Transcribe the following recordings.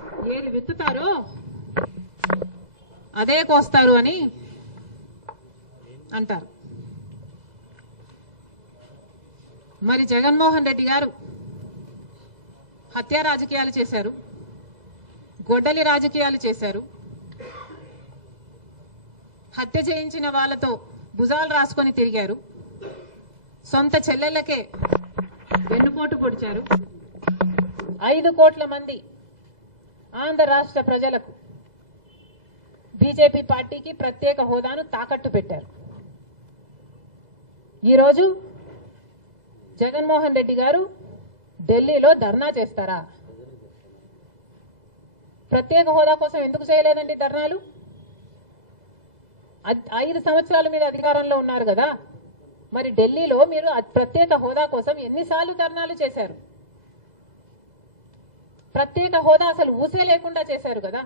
ఏది విత్తుతారో అదే కోస్తారు అని అంటారు. మరి జగన్మోహన్ రెడ్డి గారు హత్య రాజకీయాలు చేశారు, గొడ్డలి రాజకీయాలు చేశారు, హత్య చేయించిన వాళ్ళతో భుజాలు రాసుకొని తిరిగారు, సొంత చెల్లెళ్ళకే వెన్నుపోటు పొడిచారు. 5 కోట్ల మంది ఆంధ్ర రాష్ట్ర ప్రజలకు బీజేపీ పార్టీకి ప్రత్యేక హోదాను తాకట్టు పెట్టారు. ఈరోజు జగన్మోహన్ రెడ్డి గారు ఢిల్లీలో ధర్నా చేస్తారా? ప్రత్యేక హోదా కోసం ఎందుకు చేయలేదండి ధర్నాలు? 5 సంవత్సరాలు మీరు అధికారంలో ఉన్నారు కదా, మరి ఢిల్లీలో మీరు ప్రత్యేక హోదా కోసం ఎన్నిసార్లు ధర్నాలు చేశారు? ప్రత్యేక హోదా అసలు ఊసే లేకుండా చేశారు కదా.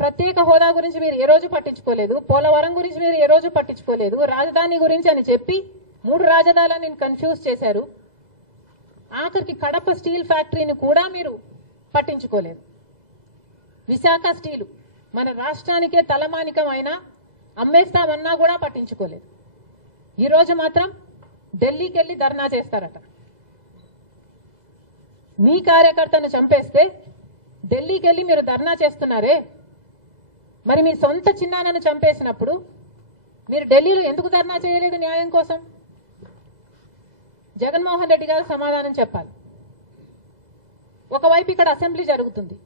ప్రత్యేక హోదా గురించి మీరు ఏ రోజు పట్టించుకోలేదు, పోలవరం గురించి మీరు ఏ రోజు పట్టించుకోలేదు, రాజధాని గురించి అని చెప్పి 3 రాజధానులను కన్ఫ్యూజ్ చేశారు. ఆఖరికి కడప స్టీల్ ఫ్యాక్టరీని కూడా మీరు పట్టించుకోలేదు. విశాఖ స్టీలు మన రాష్ట్రానికే తలమానికం అయినా అమ్మేస్తామన్నా కూడా పట్టించుకోలేదు. ఈరోజు మాత్రం ఢిల్లీకి వెళ్ళి ధర్నా చేస్తారట. మీ కార్యకర్తను చంపేస్తే ఢిల్లీకి వెళ్ళి మీరు ధర్నా చేస్తున్నారే, మరి మీ సొంత చిన్నాన్నను చంపేసినప్పుడు మీరు ఢిల్లీలో ఎందుకు ధర్నా చేయలేదు న్యాయం కోసం? జగన్మోహన్ రెడ్డి గారు సమాధానం చెప్పాలి. ఒకవైపు ఇక్కడ అసెంబ్లీ జరుగుతుంది.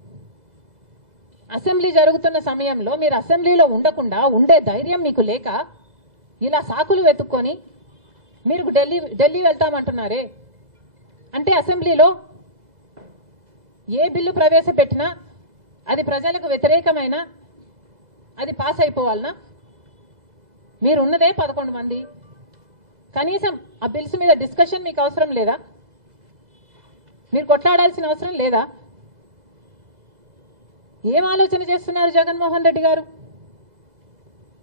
అసెంబ్లీ జరుగుతున్న సమయంలో మీరు అసెంబ్లీలో ఉండకుండా ఉండే ధైర్యం మీకు లేక ఇలా సాకులు వెతుక్కొని మీరు ఢిల్లీ వెళ్తామంటున్నారే, అంటే అసెంబ్లీలో ఏ బిల్లు ప్రవేశపెట్టినా అది ప్రజలకు వ్యతిరేకమైన అది పాస్ అయిపోవాలనా? మీరు ఉన్నదే 11 మంది, కనీసం ఆ బిల్స్ మీద డిస్కషన్ మీకు అవసరం లేదా? మీరు కొట్లాడాల్సిన అవసరం లేదా? ఏం ఆలోచన చేస్తున్నారు జగన్మోహన్ రెడ్డి గారు?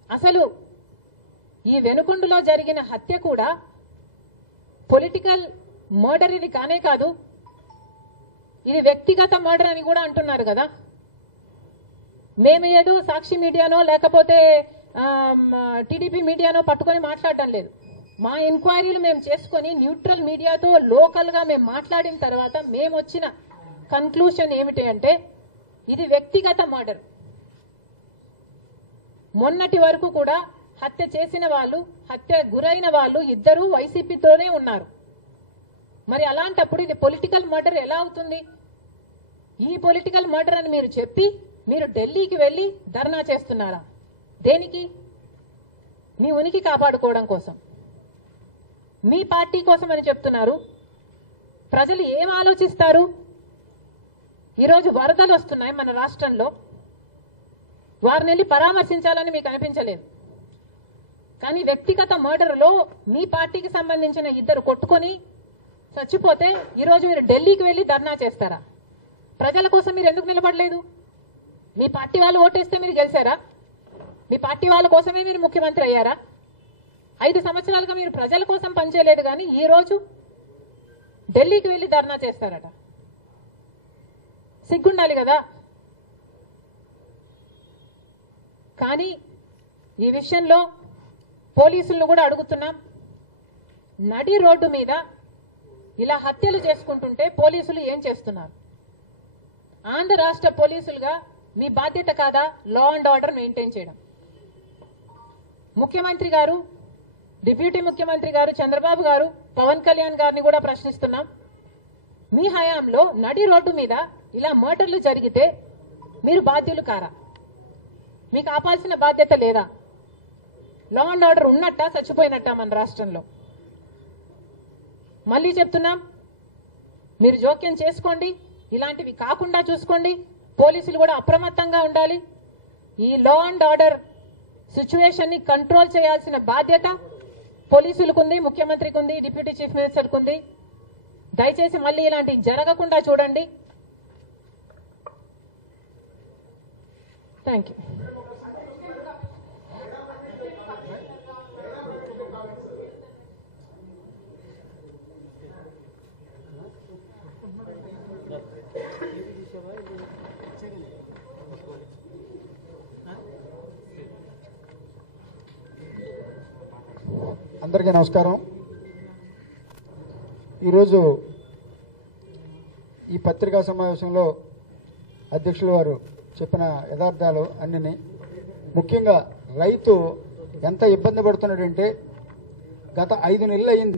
అసలు ఈ వెనుకొండలో జరిగిన హత్య కూడా పొలిటికల్ మర్డర్ ఇది కానే కాదు, ఇది వ్యక్తిగత మర్డర్ అని కూడా అంటున్నారు కదా. మేము ఏదో సాక్షి మీడియానో లేకపోతే టీడీపీ మీడియానో పట్టుకొని మాట్లాడడం లేదు. మా ఎంక్వైరీలు మేము చేసుకొని న్యూట్రల్ మీడియాతో లోకల్ గా మేము మాట్లాడిన తర్వాత మేము వచ్చిన కన్క్లూషన్ ఏమిటి అంటే ఇది వ్యక్తిగత మర్డర్. మొన్నటి వరకు కూడా హత్య చేసిన వాళ్ళు, హత్య గురైన వాళ్ళు ఇద్దరూ వైసీపీతోనే ఉన్నారు. మరి అలాంటప్పుడు ఇది పొలిటికల్ మర్డర్ ఎలా అవుతుంది? ఈ పొలిటికల్ మర్డర్ అని మీరు చెప్పి మీరు ఢిల్లీకి వెళ్లి ధర్నా చేస్తున్నారా? దేనికి? మీ ఉనికి కాపాడుకోవడం కోసం, మీ పార్టీ కోసం అని చెప్తున్నారు. ప్రజలు ఏం ఆలోచిస్తారు? ఈరోజు వరదలు వస్తున్నాయి మన రాష్ట్రంలో, వారిని వెళ్ళి పరామర్శించాలని మీకు అనిపించలేదు. కానీ వ్యక్తిగత మర్డర్లో మీ పార్టీకి సంబంధించిన 2 కొట్టుకొని చచ్చిపోతే ఈరోజు మీరు ఢిల్లీకి వెళ్లి ధర్నా చేస్తారా? ప్రజల కోసం మీరు ఎందుకు నిలబడలేదు? మీ పార్టీ వాళ్ళు ఓటేస్తే మీరు గెలిచారా? మీ పార్టీ వాళ్ళ కోసమే మీరు ముఖ్యమంత్రి అయ్యారా? 5 సంవత్సరాలుగా మీరు ప్రజల కోసం పనిచేయలేదు, కానీ ఈ రోజు ఢిల్లీకి వెళ్లి ధర్నా చేస్తారట. సిగ్గుండాలి కదా. కానీ ఈ విషయంలో పోలీసులను కూడా అడుగుతున్నాం. నడి రోడ్డు మీద ఇలా హత్యలు చేసుకుంటుంటే పోలీసులు ఏం చేస్తున్నారు? ఆంధ్ర రాష్ట్ర పోలీసులుగా మీ బాధ్యత కాదా లా అండ్ ఆర్డర్ మెయింటైన్ చేయడం? ముఖ్యమంత్రి గారు, డిప్యూటీ ముఖ్యమంత్రి గారు చంద్రబాబు గారు, పవన్ కళ్యాణ్ గారిని కూడా ప్రశ్నిస్తున్నాం. మీ హయాంలో నడి రోడ్డు మీద ఇలా మర్డర్లు జరిగితే మీరు బాధ్యులు కారా? మీకు ఆపాల్సిన బాధ్యత లేదా? లా అండ్ ఆర్డర్ ఉన్నట్టా చచ్చిపోయినట్టా మన రాష్ట్రంలో? మళ్ళీ చెప్తున్నాం, మీరు జోక్యం చేసుకోండి, ఇలాంటివి కాకుండా చూసుకోండి. పోలీసులు కూడా అప్రమత్తంగా ఉండాలి. ఈ లా అండ్ ఆర్డర్ సిచ్యువేషన్ ని కంట్రోల్ చేయాల్సిన బాధ్యత పోలీసులకు ఉంది, ముఖ్యమంత్రికి ఉంది, డిప్యూటీ చీఫ్ మినిస్టర్కి ఉంది. దయచేసి మళ్ళీ ఇలాంటివి జరగకుండా చూడండి. Thank you. అందరికీ నమస్కారం. ఈరోజు ఈ పత్రికా సమావేశంలో అధ్యక్షుల వారు చెప్పిన యథార్థాలు అన్నిని, ముఖ్యంగా రైతు ఎంత ఇబ్బంది పడుతున్నాడంటే గత 5 నెలలు అయింది